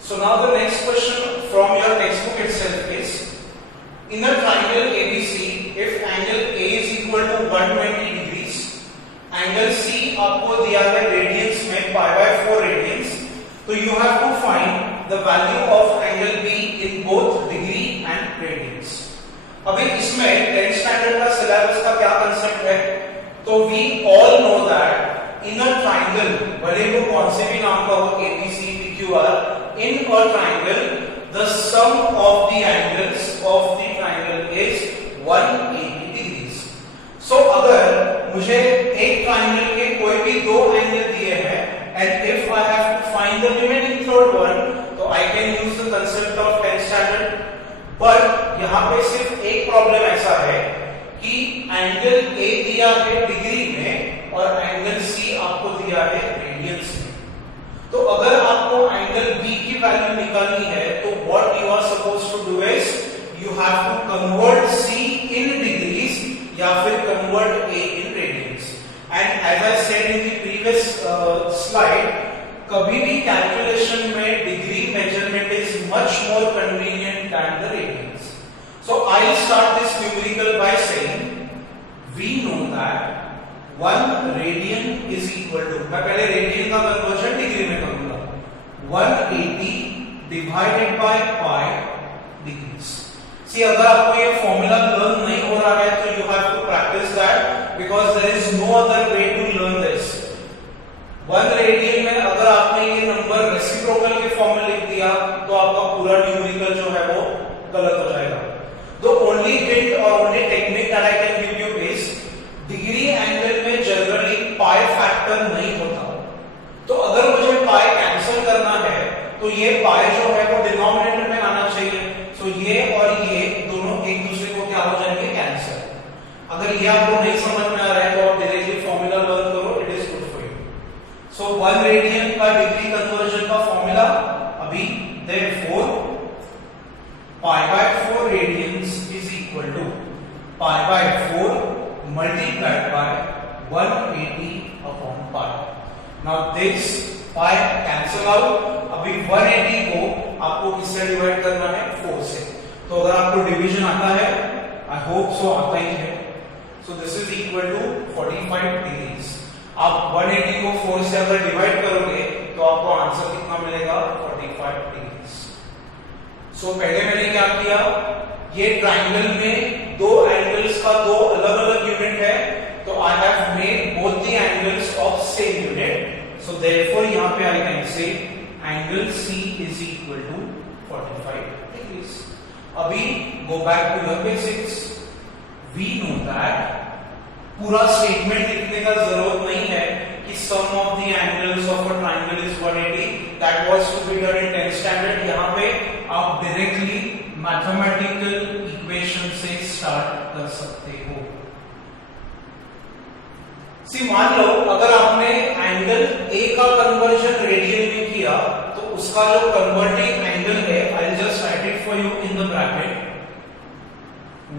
So now the next question from your textbook itself is, in a triangle ABC, if angle A is equal to 120 degrees, angle C आपको दिया है radiance में pi/4 radiance, तो you have to find the value of angle B in both degree and radians. अभी इसमें 10th standard का syllabus का क्या कंसेप्ट है, तो we all know that in a triangle, भले वो कौन से भी नाम का हो, ABC, PQR, in a triangle the sum of the angles of the triangle is 180 degrees. So अगर मुझे एक ट्राइंगल के कोई भी दो एंगल दिए हैं and if I have to find the remaining third one, तो I can use the concept of 10th standard. But यहाँ पे सिर्फ एक प्रॉब्लम ऐसा है कि एंगल A दिया है डिग्री में और एंगल C आपको दिया है रेडियंस में. तो अगर आपको एंगल B की वैल्यू निकालनी है तो what you are supposed to do is you have to convert C in degrees या फिर convert A in radians. And as I said in the previous slide, कभी भी कैलकुलेशन में degree measurement is much more convenient than the radians. So I'll start this numerical by saying we know that 1 radian is equal to, मैं पहले radian का conversion degree में करूंगा, 180 divided by pi degrees. See, अगर आपको ये formula learn नहीं हो रहा है तो you have to practice that because there is no other way to learn this. 1 radian में अगर आपने ये नंबर रेसिप्रोकल के फॉर्म में लिख दिया तो आपका पूरा न्यूमेरिकल जो है वो गलत हो जाएगा. The only hint or only technique that I can give you is degree angle में जनरली पाई फैक्टर नहीं होता. तो अगर मुझे पाई कैंसिल करना है तो ये पाई जो है वो डिनोमिनेटर में आना चाहिए. सो ये और ये दोनों एक दूसरे को क्या हो जाएंगे, कैंसिल. अगर ये आपको नहीं समझ में आ रहा है तो आप डायरेक्टली फॉर्मूला लर्न करो, it is good for you. So 1 radian का डिग्री कन्वर्जन का फॉर्मूला अभी, therefore pi/4 radians is equal to pi/4 multiplied by 180 upon pi. Now this pi cancel out. अभी 180 को आपको किससे डिवाइड करना है, 4 से. तो अगर आपको डिवीजन आता है, आई होप सो आता ही है, so this is equal to 45 degrees. आप 180 को 4 से अगर डिवाइड करोगे तो आपको आंसर कितना मिलेगा, 45 डिग्रीज. सो पहले मैंने क्या किया, ये ट्राइंगल में दो एंगल्स का दो अलग अलग यूनिट है, तो I have made both the angles of same unit. So therefore यहां पे I can say angle C is equal to 45 degrees. अभी go back to the basics. We know that पूरा स्टेटमेंट लिखने का जरूरत नहीं है कि sum of the angles of a triangle is 180. That was to be done in 10th standard. यहाँ पे आप डायरेक्टली मैथमेटिकल इक्वेशन से स्टार्ट कर सकते हो. सी मान लो अगर आपने एंगल A का कन्वर्जन रेडियन में किया तो उसका जो कन्वर्टिंग एंगल है, I will just right it for you in the bracket,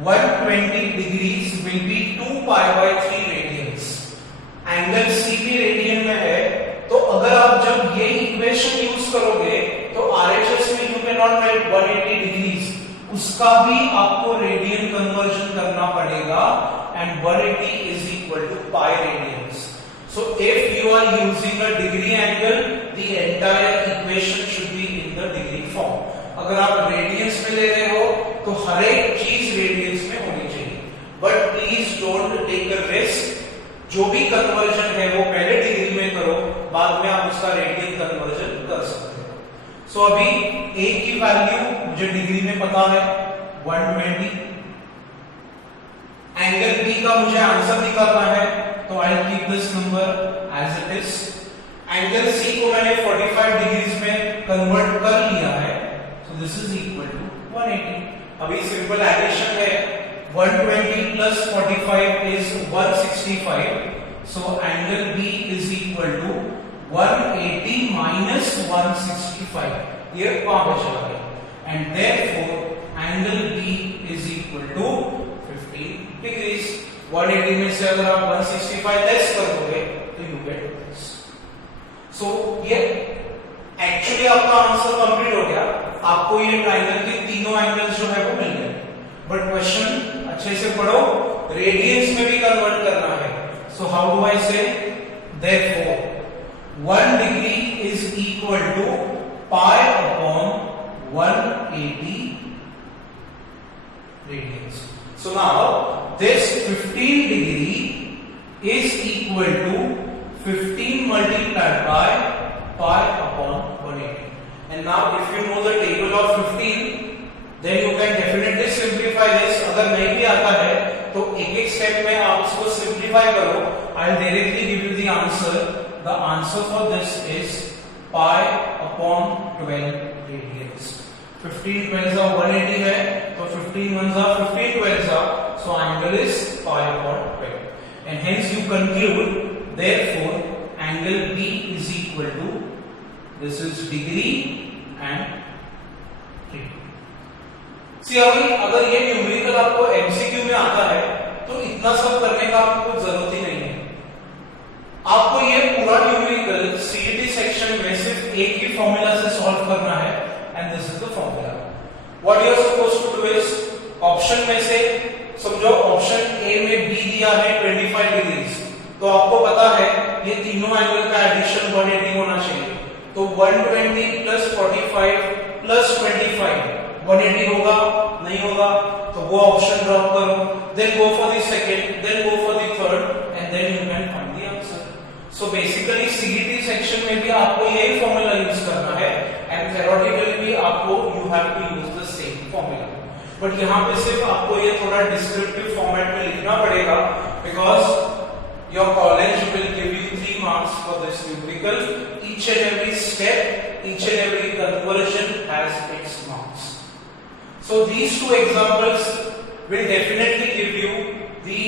120 degrees will be 2 pi/3 radians. Angle C भी रेडियन में है, तो अगर आप जब ये इक्वेशन यूज करोगे तो RHS में you can not right 180 degrees, उसका भी आपको रेडियन कन्वर्जन करना पड़ेगा, and 180 is equal to pi radians. So if you are using a degree angle, the entire equation should be in the degree form. अगर आप radiance में ले रहे हो तो हर एक चीज रेडियंस में होनी चाहिए. But please don't take a risk. जो भी कन्वर्जन है वो पहले डिग्री में करो, बाद में आप उसका रेडियन कन्वर्जन कर सकते हो. सो अभी A की वैल्यू मुझे डिग्री में पता है 120. एंगल B का मुझे आंसर निकालना है, तो I will keep this number as it is. Angle C को मैंने 45 डिग्रीज में कन्वर्ट कर लिया है, so this is equal to 180. अभी सिंपल एडिशन है, 120 plus 45 is 165. So angle B is equal to 180 minus 165. ये वहां पे चला गया, and therefore angle B is equal to 15 degrees. 180 में से अगर आप 165 लेस कर दोगे तो यू गेट दिस. सो ये एक्चुअली बेसिकली आपका आंसर कंप्लीट हो गया, आपको ये ट्राइंगल के तीनों एंगल्स जो है वो मिल गए। बट क्वेश्चन अच्छे से पढ़ो, रेडियंस में भी कन्वर्ट करना है। So how do I say, therefore 1 degree is equal to pi upon 180 radians. So now this 15 degree is equal to 15 multiplied by pi upon 180. And now if you know the table of 15, then you can definitely simplify this. अगर नहीं भी आता है तो एक एक step में आप उसको सिंप्लीफाई करो. I'll directly give you the answer. The answer for this is pi upon 12 radians. 15 12s are 180 है, तो 15 1s are 15 12s are, so angle is pi upon 12. And hence you conclude, therefore angle B is equal to, this is degree and degree. See अगर ये numerical आपको MCQ में आता है तो इतना सब करने का आपको जरूरत ही नहीं है। आपको ये पूरा न्यूमेरिकल सीईटी सेक्शन में सिर्फ एक ही फॉर्मूला से सॉल्व करना है, and this is the formula. What you are supposed to do is, option में से समझो ऑप्शन ए में बी दिया है 25 डिग्रीज, तो आपको पता है ये तीनों एंगल का एडिशन 180 होना चाहिए, तो 120 प्लस 45 प्लस 25 180 होगा, नहीं होगा तो वो ऑप्शन ड्रॉप करो, then go for the second, then go for the third and then you can find the answer. So basically CET section में भी आपको यही फॉर्मूला यूज करना है, एंड थ्योरेटिकली भी आपको you have to use the same formula. But यहाँ पे सिर्फ आपको ये थोड़ा डिस्क्रिप्टिव फॉर्मेट में लिखना पड़ेगा, because your college will give you 3 marks for this numerical. Each and every step, each and every conversion has its marks. So these 2 examples will definitely give you the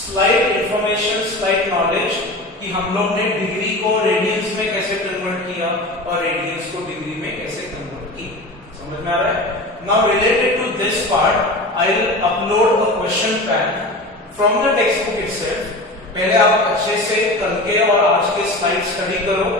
slight information, slight knowledge कि हम लोग ने degree को radiance में कैसे convert किया और radiance को डिग्री में कैसे कन्वर्ट किया. समझ में आ रहा है? Now related to this part I will upload a question pan from the text book itself. पहले आप अच्छे से कल के और आज के स्लाइड स्टडी करो,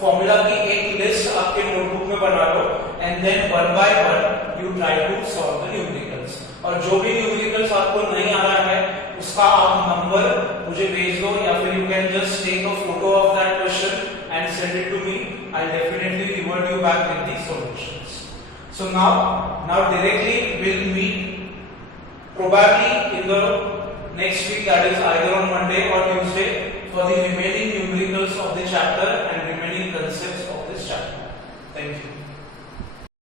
फॉर्मूला की एक लिस्ट आपके नोटबुक में बना लो, and then one by one you try to solve the numericals. और जो भी न्यूमेरिकल्स आपको नहीं आ रहा है उसका आप नंबर मुझे भेज दो, या फिर you can just take a photo of that question and send it to me. I definitely revert you back with the solutions. So now directly will meet probably in the next week, that is either on Monday or Tuesday, for the remaining numericals of the chapter and remaining concepts of this chapter. Thank you.